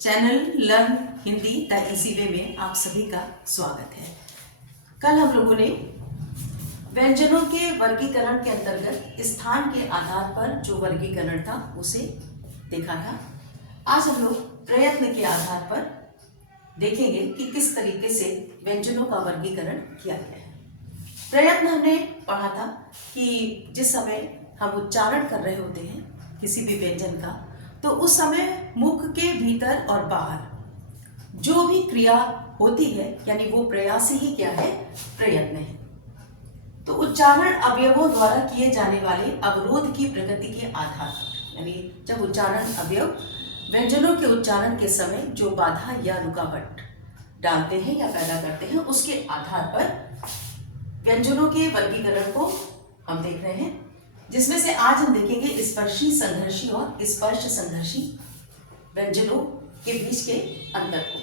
Channel learn Hindi the easy way में आप सभी का स्वागत है। कल हम लोगों ने व्यंजनों के वर्गीकरण के अंतर्गत स्थान के आधार पर जो वर्गीकरण था उसे देखा था। आज हम लोग प्रयत्न के आधार पर देखेंगे कि किस तरीके से व्यंजनों का वर्गीकरण किया गया है। प्रयत्न हमने पढ़ा था कि जिस समय हम उच्चारण कर रहे होते हैं किसी भी व्यंजन का, तो उस समय मुख के भीतर और बाहर जो भी क्रिया होती है यानी वो प्रयास ही क्या है, प्रयत्न है। तो उच्चारण अवयवों द्वारा किए जाने वाले अवरोध की प्रगति के आधार पर, यानी जब उच्चारण अवयव व्यंजनों के उच्चारण के समय जो बाधा या रुकावट डालते हैं या पैदा करते हैं, उसके आधार पर व्यंजनों के वर्गीकरण को हम देख रहे हैं, जिसमें से आज हम देखेंगे स्पर्शी संघर्षी और स्पर्श संघर्षी व्यंजनों के बीच के अंतर को।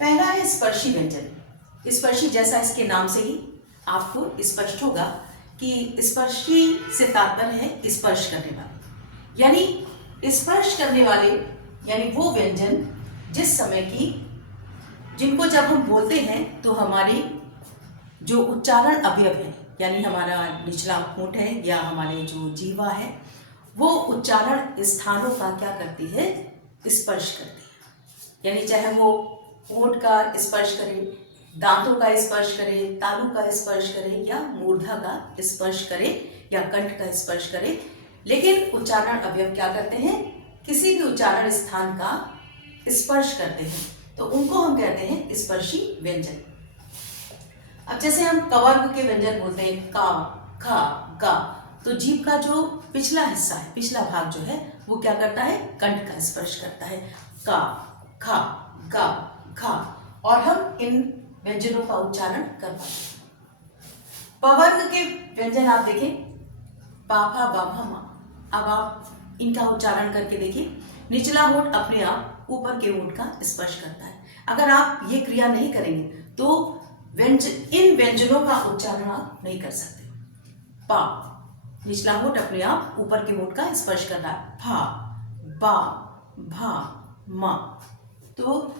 पहला है स्पर्शी व्यंजन। स्पर्शी जैसा इसके नाम से ही आपको स्पष्ट होगा कि स्पर्शी से तात्पर्य है स्पर्श करने वाले, यानी स्पर्श करने वाले यानी वो व्यंजन जिस समय की जिनको जब हम बोलते हैं तो हमारे जो उच्चारण अवयव है यानी हमारा निचला होंठ है या हमारे जो जीवा है वो उच्चारण स्थानों का क्या करती है, स्पर्श करती है। यानी चाहे वो होंठ का स्पर्श करे, दांतों का स्पर्श करे, तालु का स्पर्श करे या मूर्धा का स्पर्श करे या कंठ का स्पर्श करे, लेकिन उच्चारण अवयव क्या करते हैं, किसी भी उच्चारण स्थान का स्पर्श करते हैं, तो उनको हम कहते हैं स्पर्शी व्यंजन। अब जैसे हम कवर्ग के व्यंजन बोलते हैं का, खा, गा, तो जीभ का जो पिछला हिस्सा है, पिछला भाग जो है वो क्या करता है, कंठ का स्पर्श करता है। का, खा, गा, घा, और हम इन व्यंजनों का उच्चारण कर पाते हैं। पवर्ग के व्यंजन आप देखें, पाफा, बाभा, मा। अब आप इनका उच्चारण करके देखिए, निचला होंठ अपने आप ऊपर के होंठ का स्पर्श करता है। अगर आप ये क्रिया नहीं करेंगे तो इन व्यंजनों का उच्चारण आप नहीं कर सकते। पा, निचला होंठ अपने आप ऊपर के होंठ का स्पर्श कर रहा है। फा, बा, भा, मा। तो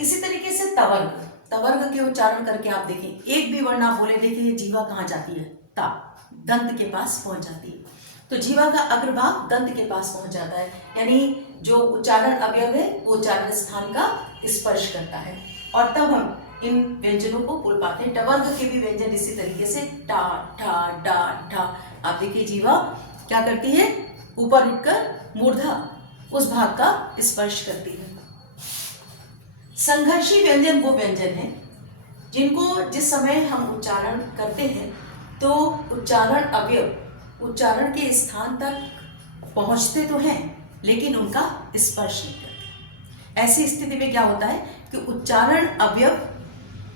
इसी तरीके से तवर्ग, तवर्ग के उच्चारण करके आप देखें, एक भी वर्ण आप बोले, देखिए जीवा कहाँ जाती है, ता, दंत के पास पहुंच जाती है। तो जीवा का अग्रभाग दंत के पास पहुंच जाता है, यानी जो उच्चारण अवयव है वो उच्चारण स्थान का स्पर्श करता है, और तब हम इन व्यंजनों को बोल पाते हैं। टवर्ग के भी व्यंजन इसी तरीके से टा, ठा, डा, ढा। आप देखिए जीवा क्या करती है, ऊपर उठकर मूर्धा उस भाग का स्पर्श करती है। संघर्षी व्यंजन वो व्यंजन है जिनको जिस समय हम उच्चारण करते हैं तो उच्चारण अवयव उच्चारण के स्थान तक पहुंचते तो हैं लेकिन उनका स्पर्श नहीं करते। ऐसी स्थिति में क्या होता है कि उच्चारण अवयव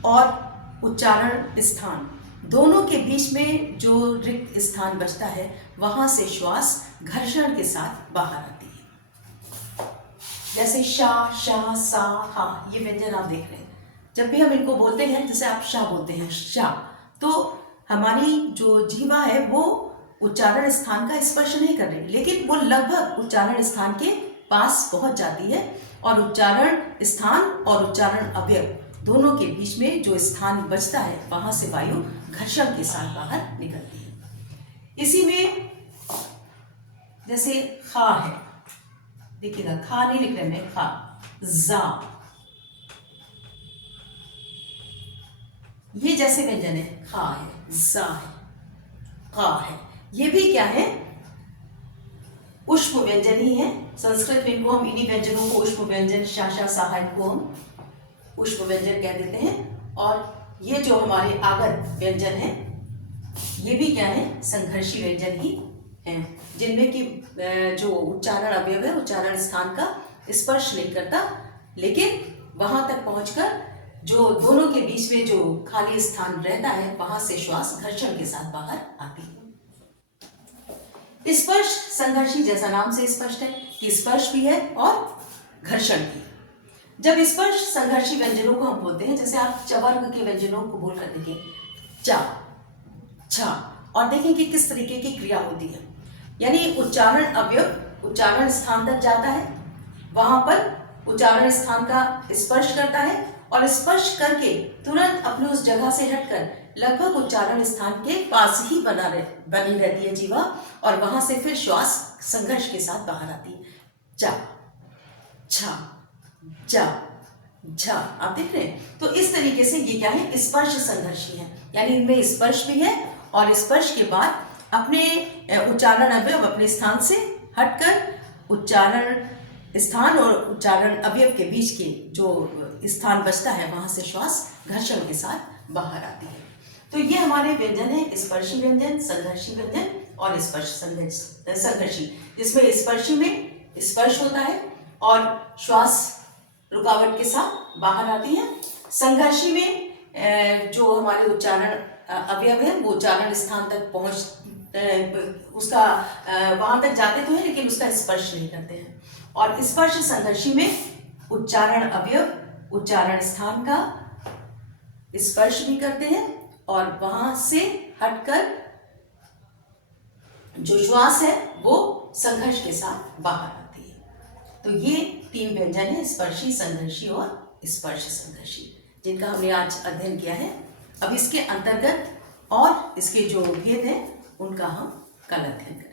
और उच्चारण स्थान दोनों के बीच में जो रिक्त स्थान बचता है वहां से श्वास घर्षण के साथ बाहर आती है। जैसे शा, शा, सा, हा, ये व्यंजन आप देख रहे हैं। जब भी हम इनको बोलते हैं, जैसे आप शा बोलते हैं, शा, तो हमारी जो जीवा है वो उच्चारण स्थान का स्पर्श नहीं कर रही, लेकिन वो लगभग उच्चारण स्थान के पास पहुंच जाती है, और उच्चारण स्थान और उच्चारण अवयव दोनों के बीच में जो स्थान बचता है वहां से वायु घर्षण के साथ बाहर निकलती है। इसी में जैसे खा है, देखिएगा, खा नहीं लिख रहे हैं, खा, जा, ये जैसे व्यंजन है, खा है, जा है, का है, ये भी क्या है, उष्म व्यंजन ही है। संस्कृत में इनको हम इन्हीं व्यंजनों को उष्म व्यंजन, शाशा, साहा, इनको हम उष्म व्यंजन कह देते हैं। और ये जो हमारे आगत व्यंजन है ये भी क्या है, संघर्षी व्यंजन ही हैं, जिनमें कि जो उच्चारण अवयव है उच्चारण स्थान का स्पर्श नहीं करता, लेकिन वहां तक पहुंचकर जो दोनों के बीच में जो खाली स्थान रहता है वहां से श्वास घर्षण के साथ बाहर आती है। स्पर्श संघर्षी जैसा नाम से स्पष्ट है कि स्पर्श भी है और घर्षण भी। जब स्पर्श संघर्षी व्यंजनों को हम बोलते हैं, जैसे आप चवर्ग के व्यंजनों को बोलकर देखें, चा, छा, और देखें कि किस तरीके की क्रिया होती है, यानी उच्चारण अवयव उच्चारण स्थान तक जाता है, वहां पर उच्चारण स्थान का स्पर्श करता है और स्पर्श करके तुरंत अपने उस जगह से हटकर लगभग उच्चारण स्थान के पास ही बनी रहती है जीवा, और वहां से फिर श्वास संघर्ष के साथ बाहर आती है। जा, झा, जा, झा। आप देख रहे हैं? तो इस तरीके से ये क्या है, स्पर्श संघर्षी है, यानी इनमें स्पर्श भी है और स्पर्श के बाद अपने उच्चारण अवयव अपने स्थान से हटकर उच्चारण स्थान और उच्चारण अवयव के बीच के जो स्थान बचता है वहां से श्वास घर्षण के साथ बाहर आती है। तो ये हमारे व्यंजन है, स्पर्शी व्यंजन, संघर्षी व्यंजन और स्पर्श संघर्षी, जिसमें स्पर्शी में स्पर्श होता है और श्वास रुकावट के साथ बाहर आती है। संघर्षी में जो हमारे उच्चारण अवयव है वो उच्चारण स्थान तक उसका वहां तक जाते तो है लेकिन उसका स्पर्श नहीं करते हैं। और स्पर्श संघर्षी में उच्चारण अवयव उच्चारण स्थान का स्पर्श भी करते हैं और वहां से हटकर जो श्वास है वो संघर्ष के साथ बाहर आती है। तो ये 3 व्यंजन है, स्पर्शी, संघर्षी और स्पर्श संघर्षी, जिनका हमने आज अध्ययन किया है। अब इसके अंतर्गत और इसके जो भेद हैं उनका हम कल अध्ययन करेंगे।